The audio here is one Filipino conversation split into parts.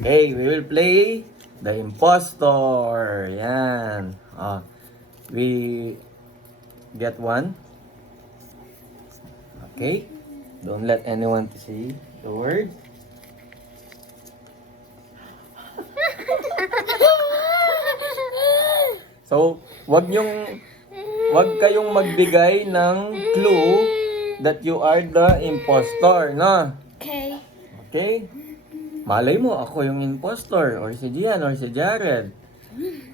Okay, we will play the impostor. Yan. We get one. Okay. Don't let anyone to see the word. So, wag kayong magbigay ng clue that you are the impostor, no? Okay. Okay? Malay mo, ako yung impostor, or si Gian, or si Jared.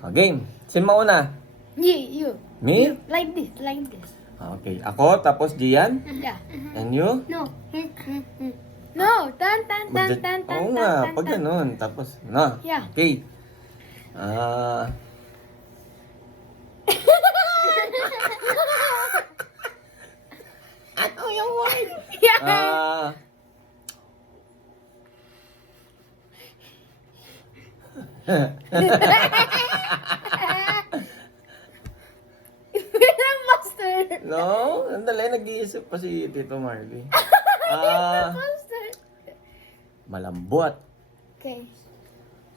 Okay, sino mauna? You. Me? You. Like this. Okay, ako, tapos Gian, Yeah. and you? No. No. Tan. Oo nga, pag ganun, tapos, na. Yeah. Okay. Ano yung word? Yeah. Master. No, sandali, nag-iisip pa si Tito Marley. Master. Malambot, Okay.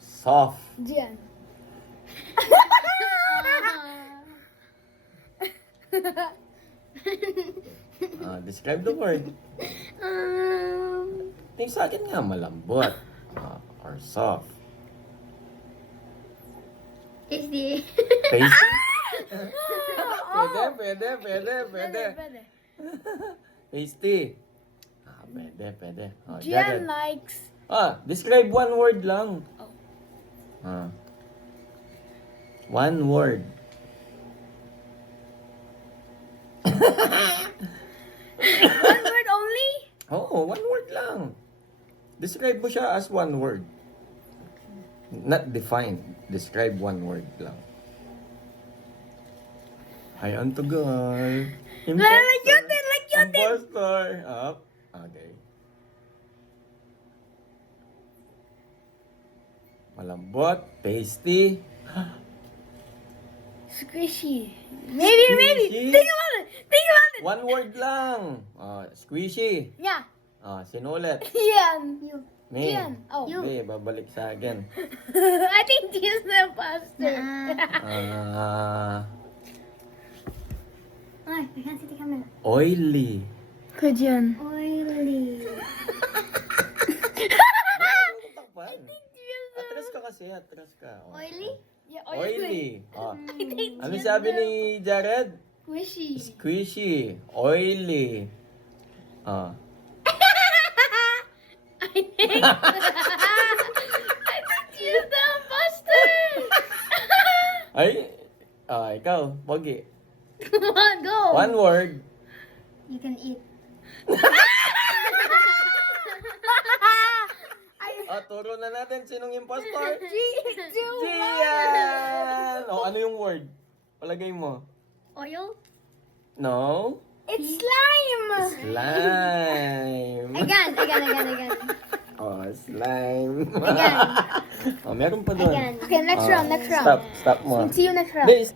soft, Gian. describe the word. Tingin sa akin nga, malambot, or soft. Tasty. Tasty? Pwede. Tasty. Pwede. Gian Jared. likes. Describe one word lang. One word. One word only? Oo, one word lang. Describe mo siya as one word. Not define. Describe one word lang. Hi, Antugal. Like you did. Impostor. Up. Okay. Malambot. Tasty. Squishy. Maybe. Squishy? Think about it. One word lang. Squishy. Yeah. Sinulit. Gian. You. Me. Gian. Oh. You. Hindi, babalik sa akin. I think Gian's the imposter. I can't see the camera. Oily. Good Gian. Oily. Atras ka kasi, atras ka. Oily? Yeah, Oily. I think Ano Gian's sabi the ni Jared? Squishy. Squishy. Oily. I think Gian's the imposter. Ay, ikaw, Pogi. Come on, go. One word. You can eat. Turo na natin sinong impostor. Gian. Gian! Ano yung word? Palagay mo. Oil? No? It's slime. Slime. Again. Slime. Again. Meron pa doon. Again. Okay, next round. Stop mo. See you next round. Hindi,